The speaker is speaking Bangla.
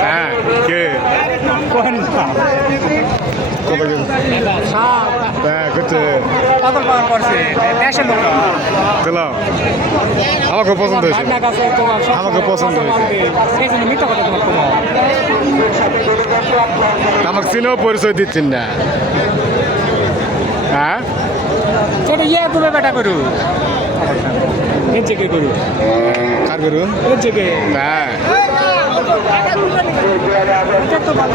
হ্যাঁ কে দিলাম আমাকে পছন্দ হয়েছে আমাকে পছন্দ হয়েছে আমাকে চিনেও পরিচয় দিচ্ছেন না হ্যাঁ সেটা ইয়ে তুমি বেটা করু এর থেকে করু কার করুন এর থেকে হ্যাঁ এটা তো ভালো